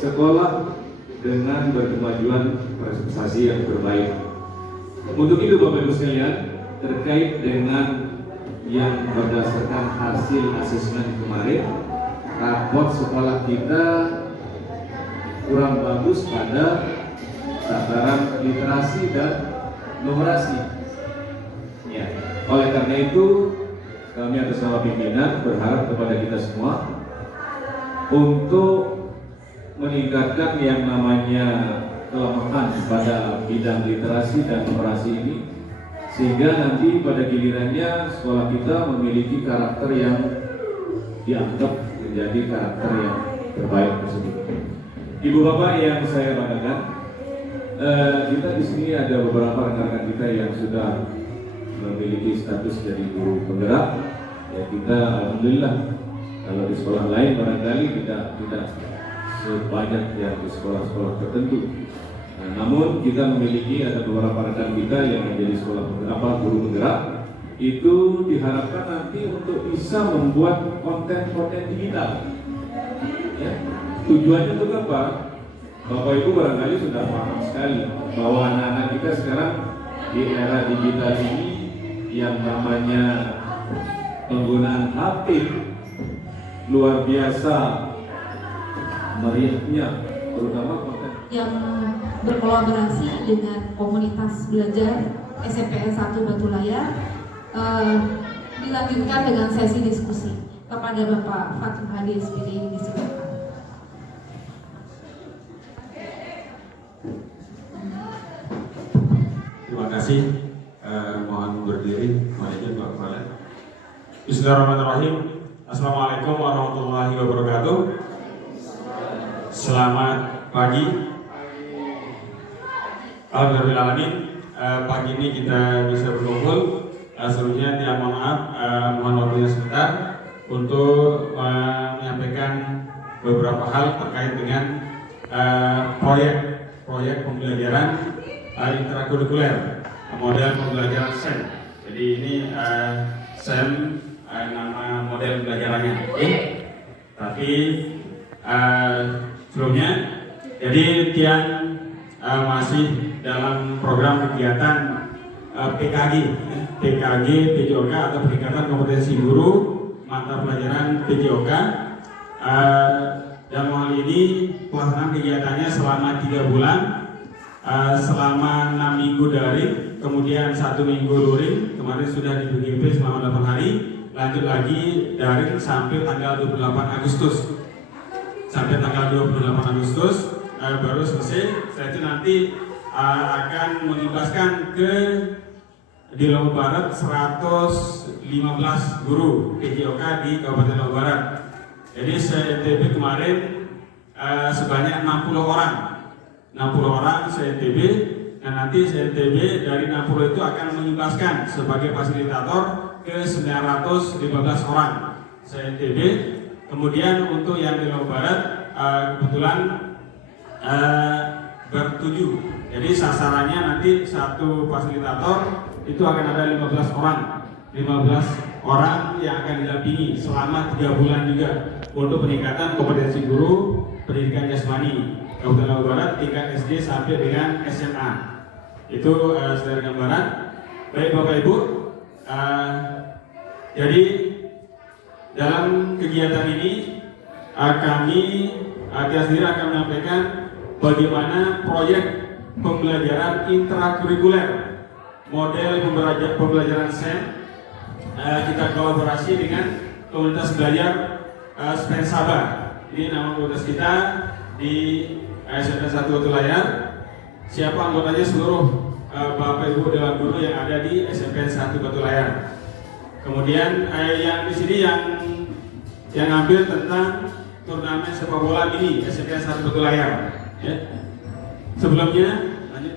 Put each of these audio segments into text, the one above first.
sekolah dengan berkemajuan prestasi yang terbaik. Untuk itu Bapak Ibu sekalian, terkait dengan yang berdasarkan hasil asesmen kemarin, raport sekolah kita kurang bagus pada tataran literasi dan numerasi. Ya, oleh karena itu kami atas nama pimpinan berharap kepada kita semua untuk meningkatkan yang namanya kelemahan pada bidang literasi dan numerasi ini, sehingga nanti pada gilirannya sekolah kita memiliki karakter yang dianggap menjadi karakter yang terbaik tersebut. Ibu Bapak yang saya banggakan, kita di sini ada beberapa rekan-rekan kita yang sudah memiliki status jadi guru penggerak. Ya, kita alhamdulillah, kalau di sekolah lain barangkali tidak sebanyak yang di sekolah-sekolah tertentu. Namun kita memiliki ada beberapa rekan kita yang menjadi guru penggerak. Itu diharapkan nanti untuk bisa membuat konten-konten digital. Ya. Tujuannya untuk apa? Bapak Ibu barangkali sudah paham sekali bahwa anak-anak kita sekarang di era digital ini yang namanya penggunaan HP luar biasa meriahnya, terutama konten yang berkolaborasi dengan komunitas belajar SMPN 1 Batu Layar, dilanjutkan dengan sesi diskusi. Kepada Bapak Fatum Hadi SPD disilakan. Terima kasih. Mohon berdiri. Mohon Pak Kepala. Bismillahirrahmanirrahim. Assalamualaikum warahmatullahi wabarakatuh. Selamat pagi. Alhamdulillahirrahmanirrahim. Pagi ini kita bisa berkumpul. Sebelumnya tidak mohon maaf, mohon waktunya sebentar untuk menyampaikan beberapa hal terkait dengan proyek pembelajaran intrakurikuler, model pembelajaran SEM. Jadi ini SEM nama model pembelajarannya. Tapi sebelumnya, jadi Tian masih dalam program kegiatan PKG, PJOK atau peningkatan kompetensi guru mata pelajaran PJOK. Dalam hal ini pelaksanaan kegiatannya selama 3 bulan, selama 6 minggu daring, kemudian 1 minggu luring. Kemarin sudah di BGP selama 8 hari, lanjut lagi daring sampai tanggal 28 Agustus. Sampai tanggal 28 Agustus baru selesai. Setelah itu nanti akan mengimbaskan ke di Lombok Barat 115 guru PJOK di Kabupaten Lombok Barat. Jadi se-NTB kemarin sebanyak 60 orang se-NTB. Nah nanti se-NTB dari 60 itu akan mengimbaskan sebagai fasilitator ke 915 orang se-NTB. Kemudian untuk yang di Lombok Barat kebetulan bertujuh. Jadi sasarannya nanti satu fasilitator itu akan ada 15 orang yang akan didampingi selama 3 bulan juga untuk peningkatan kompetensi guru pendidikan jasmani Kabupaten Lombok Barat tingkat SD sampai dengan SMA. Itu secara gambaran. Baik Bapak Ibu, jadi dalam kegiatan ini kami Tian sendiri akan menyampaikan bagaimana proyek pembelajaran intrakurikuler model pembelajaran SEM. Kita kolaborasi dengan komunitas belajar SPEN Sabah. Ini nama komunitas kita di SMPN 1 Batu Layar. Siapa anggotanya? Seluruh Bapak Ibu Dewan Guru yang ada di SMPN 1 Batu Layar. Kemudian yang di sini yang ambil tentang turnamen sepak bola mini SMPN 1 Batu Layar. Ya. Sebelumnya, lanjut.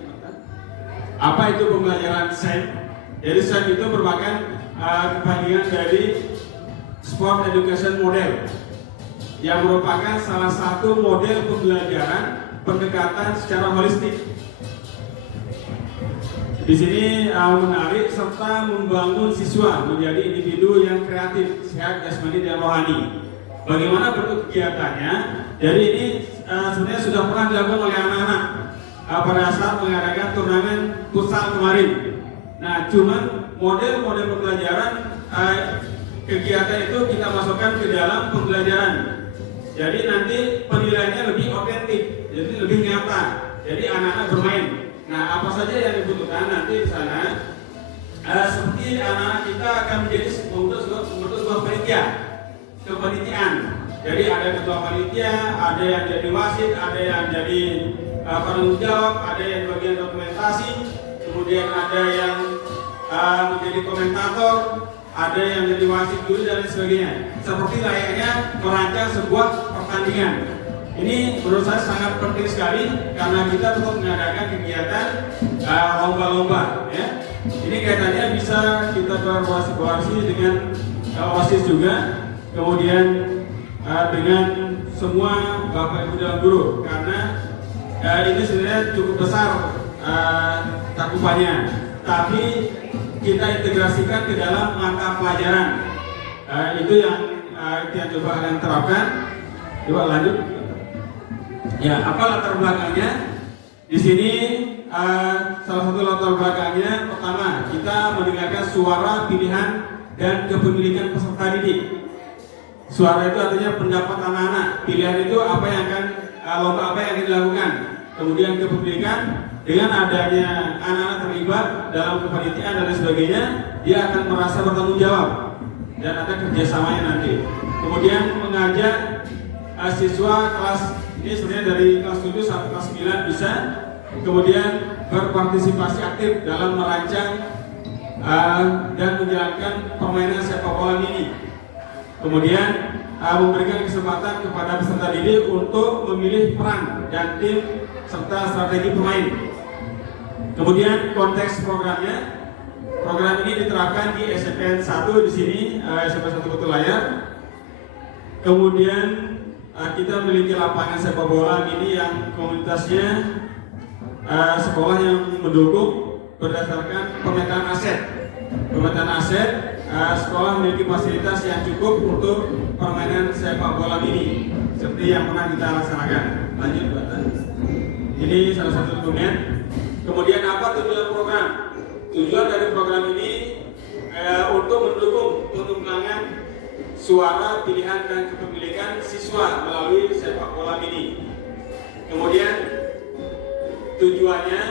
Apa itu pembelajaran SEM? Jadi SEM itu merupakan kebangkitan dari Sport Education Model yang merupakan salah satu model pembelajaran pendekatan secara holistik. Di sini menarik serta membangun siswa menjadi individu yang kreatif, sehat jasmani dan rohani. Bagaimana bentuk kegiatannya? Jadi ini sebenarnya sudah pernah dilakukan oleh anak-anak pada saat mengadakan turnamen futsal kemarin. Nah, cuman model-model pembelajaran kegiatan itu kita masukkan ke dalam pembelajaran. Jadi nanti penilaiannya lebih otentik, jadi lebih nyata. Jadi anak-anak bermain. Nah, apa saja yang dibutuhkan nanti di sana? Seperti anak-anak kita akan menjadi membentuk sebuah kepanitiaan. Jadi ada ketua panitia, ada yang jadi wasit, ada yang jadi penanggung jawab, ada yang bagian dokumentasi, kemudian ada yang menjadi komentator, ada yang jadi wasit juri dan lain sebagainya. Seperti layaknya merancang sebuah pertandingan. Ini menurut saya sangat penting sekali karena kita terus mengadakan kegiatan lomba-lomba. Ya. Ini kaitannya bisa kita kolaborasi dengan OSIS juga, kemudian dengan semua Bapak Ibu dan guru karena ini sebenarnya cukup besar cakupannya. Tapi kita integrasikan ke dalam mata pelajaran. Itu yang kita coba kalian terapkan. Coba lanjut. Ya, apa latar belakangnya? Di sini salah satu latar belakangnya pertama kita mendengarkan suara pilihan dan kepemilikan peserta didik. Suara itu artinya pendapat anak-anak. Pilihan itu apa yang akan lomba apa yang akan dilakukan. Kemudian kepemilikan dengan adanya anak-anak terlibat dalam kepanitiaan dan lain sebagainya, dia akan merasa bertanggung jawab dan ada kerjasamanya nanti. Kemudian mengajak siswa kelas ini sebenarnya dari kelas 7 sampai kelas 9 bisa, kemudian berpartisipasi aktif dalam merancang dan menjalankan permainan sepak bola mini. Kemudian memberikan kesempatan kepada peserta didik untuk memilih peran dan tim serta strategi pemain. Kemudian konteks programnya, program ini diterapkan di SMPN 1 di sini, SMPN 1 Batu Layar. Kemudian kita memiliki lapangan sepak bola ini yang komunitasnya sekolah yang mendukung berdasarkan pemetaan aset. Pemetaan aset, sekolah memiliki fasilitas yang cukup untuk permainan sepak bola mini seperti yang pernah kita laksanakan. Lanjut, Pak. Ini salah satu dokumen. Kemudian apa tujuan program? Tujuan dari program ini untuk mendukung pengembangan suara, pilihan dan kepemilikan siswa melalui sepak bola mini. Kemudian tujuannya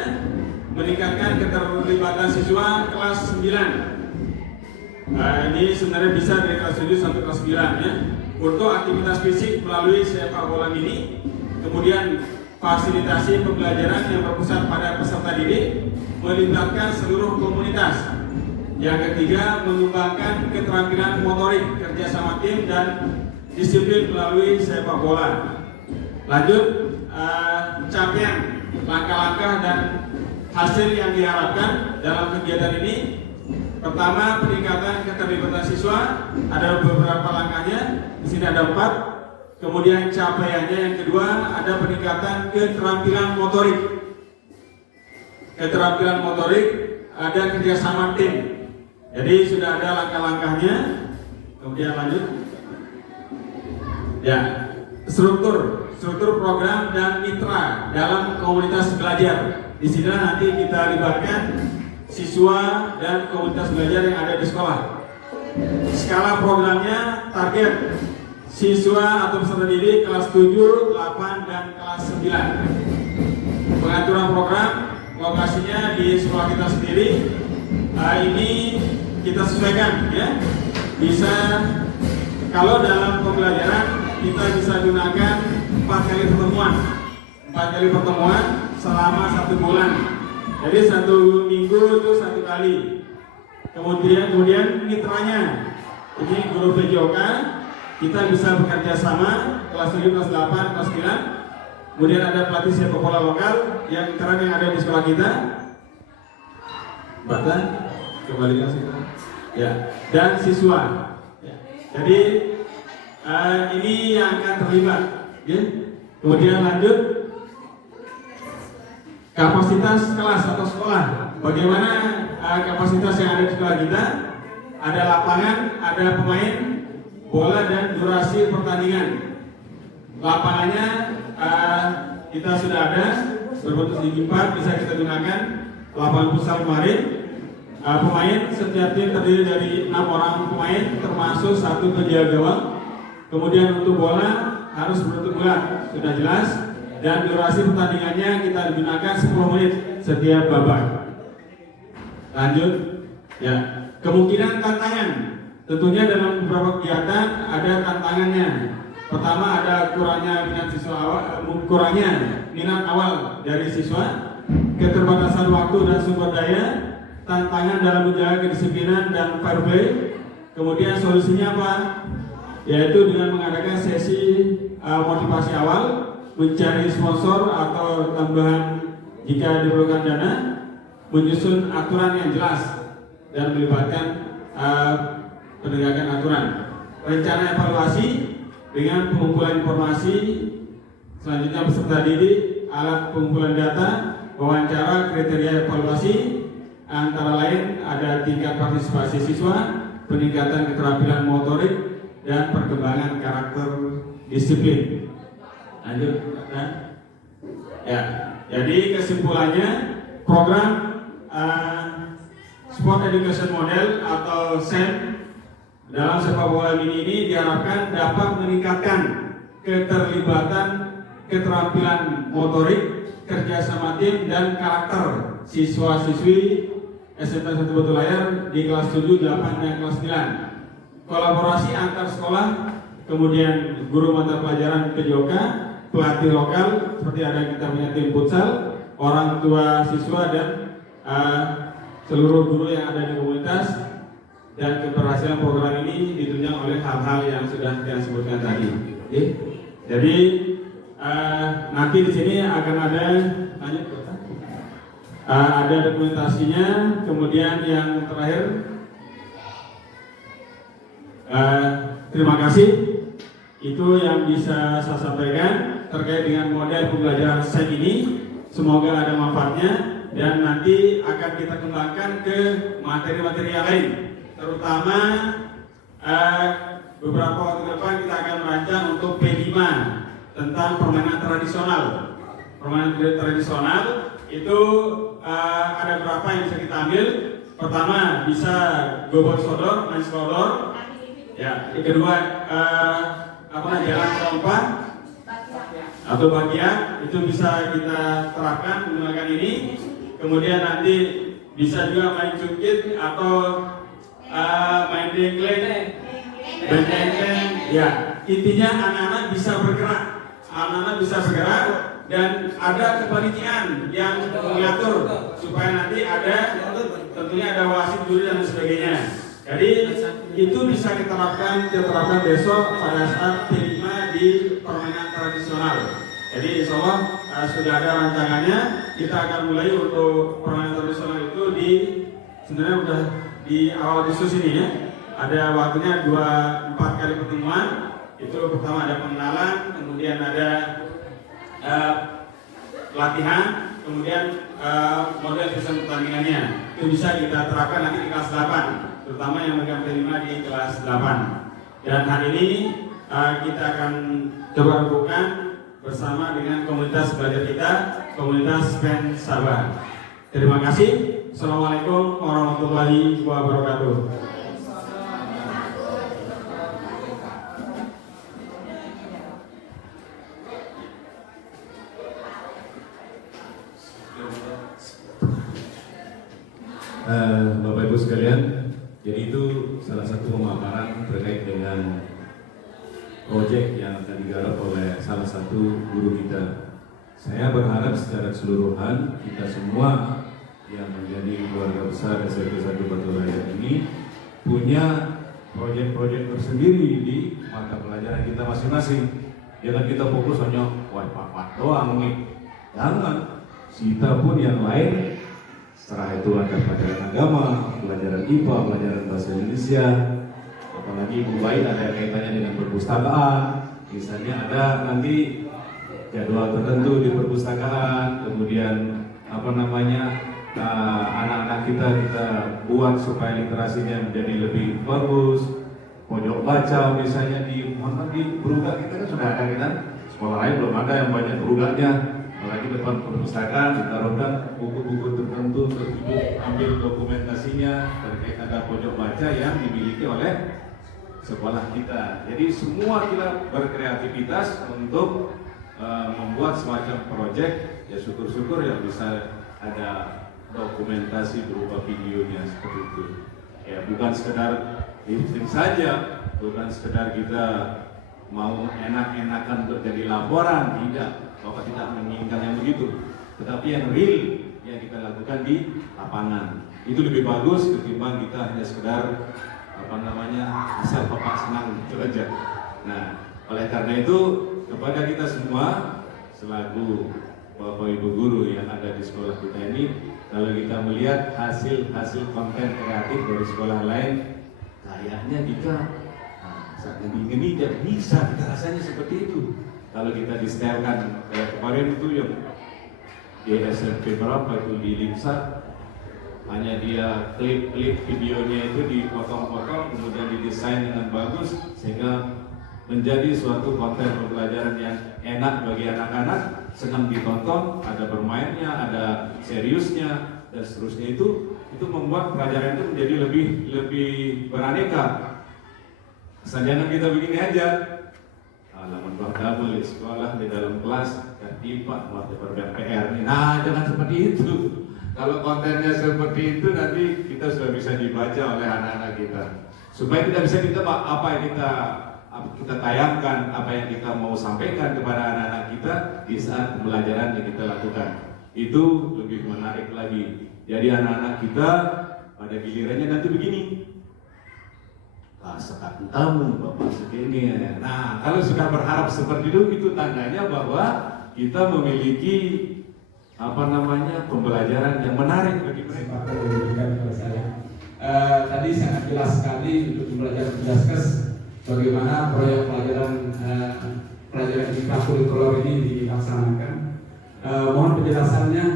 meningkatkan keterlibatan siswa kelas 9. Ini sebenarnya bisa dari kelas 7 sampai kelas 9 ya. Untuk aktivitas fisik melalui sepak bola mini. Kemudian fasilitasi pembelajaran yang berpusat pada peserta didik, melibatkan seluruh komunitas. Yang ketiga, mengembangkan keterampilan motorik, kerjasama tim dan disiplin melalui sepak bola. Lanjut, capaian, langkah-langkah dan hasil yang diharapkan dalam kegiatan ini. Pertama, peningkatan keterlibatan siswa, ada beberapa langkahnya. Di sini ada 4. Kemudian capaiannya yang kedua, ada peningkatan keterampilan motorik. Keterampilan motorik, ada kerjasama tim. Jadi sudah ada langkah-langkahnya. Kemudian lanjut. Ya, struktur program dan mitra dalam komunitas belajar. Di sini nanti kita libatkan siswa dan komunitas belajar yang ada di sekolah. Skala programnya target siswa atau peserta didik kelas 7, 8, dan kelas 9. Pengaturan program, lokasinya di sekolah kita sendiri. Ini kita sesuaikan ya. Bisa kalau dalam pembelajaran kita bisa gunakan 4 kali pertemuan. 4 kali pertemuan selama 1 bulan. Jadi 1 minggu itu 1 kali. Kemudian mitranya. Ini guru PJOK. Kita bisa bekerja sama kelas 7, kelas 8, kelas 9. Kemudian ada pelatih sepak bola lokal yang keren yang ada di sekolah kita. Bahkan kembalikan sih. Ya, dan siswa. Ya. Jadi ini yang akan terlibat. Ya. Kemudian lanjut kapasitas kelas atau sekolah. Bagaimana kapasitas yang ada di sekolah kita? Ada lapangan, ada pemain, bola dan durasi pertandingan. lapangannya kita sudah ada berbentuk segi 4, bisa kita gunakan lapangan futsal kemarin. Pemain setiap tim terdiri dari 6 orang pemain termasuk 1 penjaga gawang. Kemudian untuk bola harus berbentuk bulat, sudah jelas. Dan durasi pertandingannya kita digunakan 10 menit setiap babak. Lanjut, ya. Kemungkinan tantangan, tentunya dalam beberapa kegiatan ada tantangannya. Pertama ada kurangnya minat awal dari siswa, keterbatasan waktu dan sumber daya, tantangan dalam menjaga kedisiplinan dan fair play. Kemudian solusinya apa? Yaitu dengan mengadakan sesi motivasi awal, mencari sponsor atau tambahan jika diperlukan dana, menyusun aturan yang jelas dan melibatkan penegakan aturan, rencana evaluasi dengan pengumpulan informasi, selanjutnya peserta didik, alat pengumpulan data, wawancara, kriteria evaluasi, antara lain ada tingkat partisipasi siswa, peningkatan keterampilan motorik, dan perkembangan karakter disiplin. Lanjut, ya. Jadi kesimpulannya, program Sport Education Model atau SEM dalam sepak bola mini ini diharapkan dapat meningkatkan keterlibatan, keterampilan motorik, kerjasama tim, dan karakter siswa-siswi SMP 1 Batu Layar di kelas 7, 8, dan kelas 9. Kolaborasi antar sekolah, kemudian guru mata pelajaran PJOK, pelatih lokal seperti ada kita punya tim futsal, orang tua siswa, dan seluruh guru yang ada di komunitas. Dan keberhasilan program ini ditunjang oleh hal-hal yang sudah saya sebutkan tadi. Oke? Jadi nanti di sini akan ada ada dokumentasinya. Kemudian yang terakhir, terima kasih. Itu yang bisa saya sampaikan terkait dengan model pembelajaran SEM ini. Semoga ada manfaatnya dan nanti akan kita kembangkan ke materi-materi yang lain. Terutama beberapa waktu ke depan kita akan merancang untuk P5 tentang permainan tradisional. Permainan tradisional itu ada beberapa yang bisa kita ambil. Pertama bisa gobok sodor, main sodor. Ya, yang kedua jalan lompat atau bagia, itu bisa kita terapkan menggunakan ini. Kemudian nanti bisa juga main cungkit atau main dengkleng, benteng. Ya, intinya anak-anak bisa bergerak, dan ada kepanitiaan yang mengatur supaya nanti ada, tentunya ada wasit, juri, dan sebagainya. Jadi itu bisa kita terapkan besok pada saat P5 di permainan tradisional. Jadi insya Allah sudah ada rancangannya. Kita akan mulai untuk permainan tradisional itu sebenarnya udah di awal Agustus ini ya. Ada waktunya 4 kali pertemuan. Itu pertama ada pengenalan, kemudian ada latihan, kemudian model sistem pertandingannya. Itu bisa kita terapkan nanti di kelas 8, terutama yang megang P5 di kelas 8. Dan hari ini kita akan coba lakukan bersama dengan komunitas belajar kita, komunitas Pen Sabah. Terima kasih. Assalamualaikum warahmatullahi wabarakatuh. Bapak Ibu sekalian, jadi itu salah satu pemaparan terkait dengan proyek yang akan digarap oleh salah satu guru kita. Saya berharap secara keseluruhan kita semua yang menjadi keluarga besar SMP 1 Batu Layar ini punya proyek-proyek tersendiri di mata pelajaran kita masing-masing. Jangan kita fokus hanya pak doang nih. Jangan, kita pun yang lain. Setelah itu ada pelajaran agama, pelajaran IPA, pelajaran bahasa Indonesia, apalagi Ibu lain ada kaitannya dengan perpustakaan. Misalnya ada nanti jadwal tertentu di perpustakaan, kemudian anak-anak kita buat supaya literasinya menjadi lebih bagus. Pojok baca misalnya di berubah kita kan sudah ada kan sekolah lain belum ada yang banyak berugaknya. Apalagi depan perpustakaan ditaruhkan buku-buku tertentu, terus ibu ambil dokumentasinya, terkait ada pojok baca yang dimiliki oleh sekolah kita. Jadi semua kita berkreativitas untuk membuat semacam proyek. Ya syukur-syukur yang bisa ada dokumentasi berupa videonya seperti itu. Ya bukan sekedar lifting saja, bukan sekedar kita mau enak-enakan untuk jadi laporan, tidak. Bapak tidak menginginkan yang begitu. Tetapi yang real yang kita lakukan di lapangan itu lebih bagus ketimbang kita hanya sekedar asal Bapak senang itu aja. Nah, oleh karena itu kepada kita semua selaku Bapak Ibu guru yang ada di sekolah kita ini, kalau kita melihat hasil konten kreatif dari sekolah lain, kayaknya kita saat ini tidak bisa, kita rasanya seperti itu. Kalau kita disetelkan kayak kemarin itu yang di SMP berapa itu di Limsa, hanya dia klip videonya itu dipotong-potong kemudian didesain dengan bagus sehingga menjadi suatu konten pembelajaran yang enak bagi anak-anak, senang ditonton, ada bermainnya, ada seriusnya dan seterusnya. Itu membuat pelajaran itu menjadi lebih beraneka. Asal jangan kita begini aja, halaman bangkabul di sekolah, di dalam kelas, dan IPA, waktu perbedaan PR. Nah, jangan seperti itu. Kalau kontennya seperti itu, nanti kita sudah bisa dibaca oleh anak-anak kita. Supaya kita bisa ditebak apa yang kita tayangkan, apa yang kita mau sampaikan kepada anak-anak kita di saat pembelajaran yang kita lakukan. Itu lebih menarik lagi. Jadi anak-anak kita pada gilirannya nanti begini. Sekat tamu Bapak segini. Nah, kalau sudah berharap seperti itu tandanya bahwa kita memiliki pembelajaran yang menarik bagi mereka. Tadi sangat jelas sekali untuk pembelajaran Jaskes bagaimana proyek pelajaran ekstrakurikuler ini dilaksanakan. Mohon penjelasannya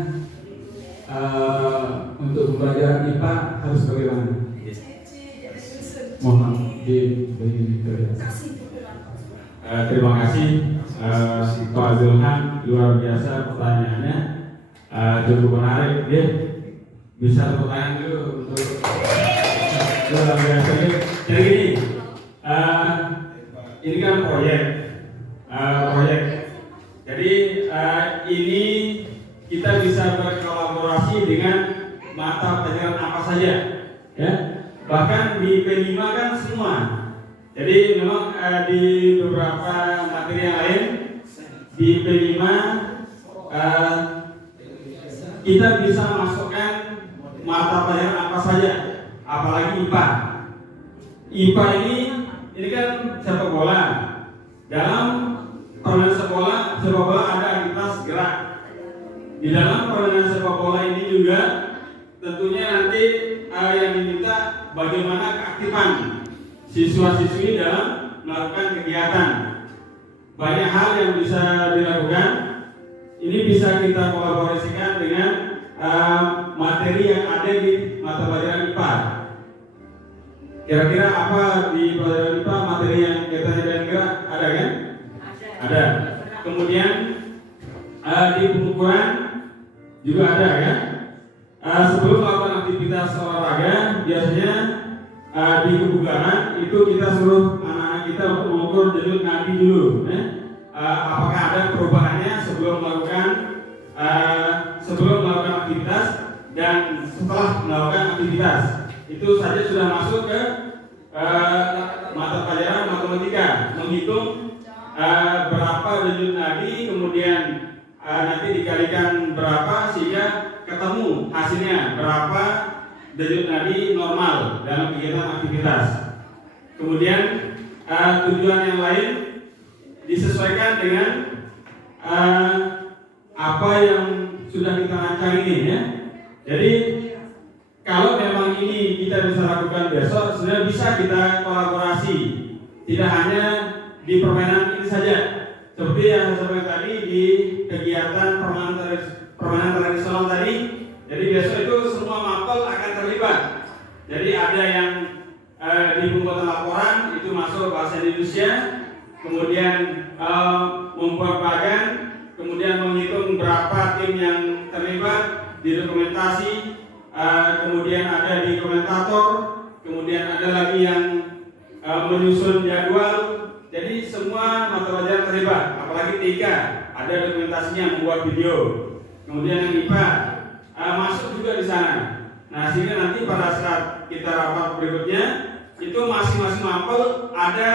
untuk pembelajaran IPA harus bagaimana? Mohon diberi penjelasan. Terima kasih Pak Zulhan, luar biasa pertanyaannya, cukup menarik ya. Bisa tepuk tangan dulu untuk luar biasa. Jadi ini kan proyek. Jadi ini kita bisa berkolaborasi dengan mata pelajaran apa saja, ya. Bahkan di P5 kan semua. Jadi memang di beberapa materi yang lain di P5 kita bisa masukkan mata pelajaran apa saja, apalagi IPA. IPA ini kan sepak bola. Dalam permainan sepak bola ada aktivitas gerak. Di dalam permainan sepak bola ini juga tentunya nanti yang diminta bagaimana keaktifan siswa-siswi dalam melakukan kegiatan. Banyak hal yang bisa dilakukan. Ini bisa kita kolaborasikan dengan materi yang ada di mata pelajaran IPA. Kira-kira apa di pelajaran IPA materi yang kegiatan dan gerak ada kan? Ada. Kemudian di pengukuran juga ada kan? Sebelum melakukan aktivitas olahraga biasanya di kebugaran itu kita suruh anak-anak kita untuk mengukur denyut nadi dulu, apakah ada perubahannya sebelum melakukan aktivitas dan setelah melakukan aktivitas. Itu saja sudah masuk ke mata pelajaran matematika, menghitung berapa denyut nadi, kemudian nanti dikalikan berapa sehingga ketemu hasilnya berapa denyut nadi normal dalam kegiatan aktivitas. Kemudian tujuan yang lain disesuaikan dengan apa yang sudah kita rancang ini ya. Jadi kalau memang ini kita bisa lakukan besok, sebenarnya bisa kita kolaborasi. Tidak hanya di permainan ini saja. Seperti yang saya sampaikan tadi di kegiatan permainan tradisional tadi. Jadi besok itu semua mapel akan terlibat. Jadi ada yang di pembuatan laporan itu masuk bahasa Indonesia, kemudian membuat bagan, kemudian menghitung berapa tim yang terlibat di dokumentasi, kemudian ada di komentator, kemudian ada lagi yang menyusun jadwal. Jadi semua mata pelajaran terlibat, apalagi TIK, ada dokumentasinya, membuat video. Kemudian yang IPA masuk juga di sana. Nah, sehingga nanti pada saat kita rapat berikutnya, itu masing-masing mapel ada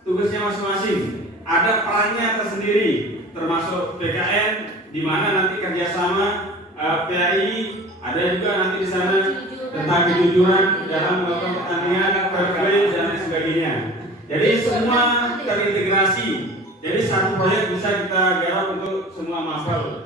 tugasnya masing-masing, ada perannya tersendiri, termasuk PKN, di mana nanti kerjasama PAI, ada juga nanti di sana tentang kejujuran dalam melakukan pertandingan, fair play dan lain sebagainya. Jadi semua terintegrasi. Jadi satu proyek bisa kita garap untuk semua mapel.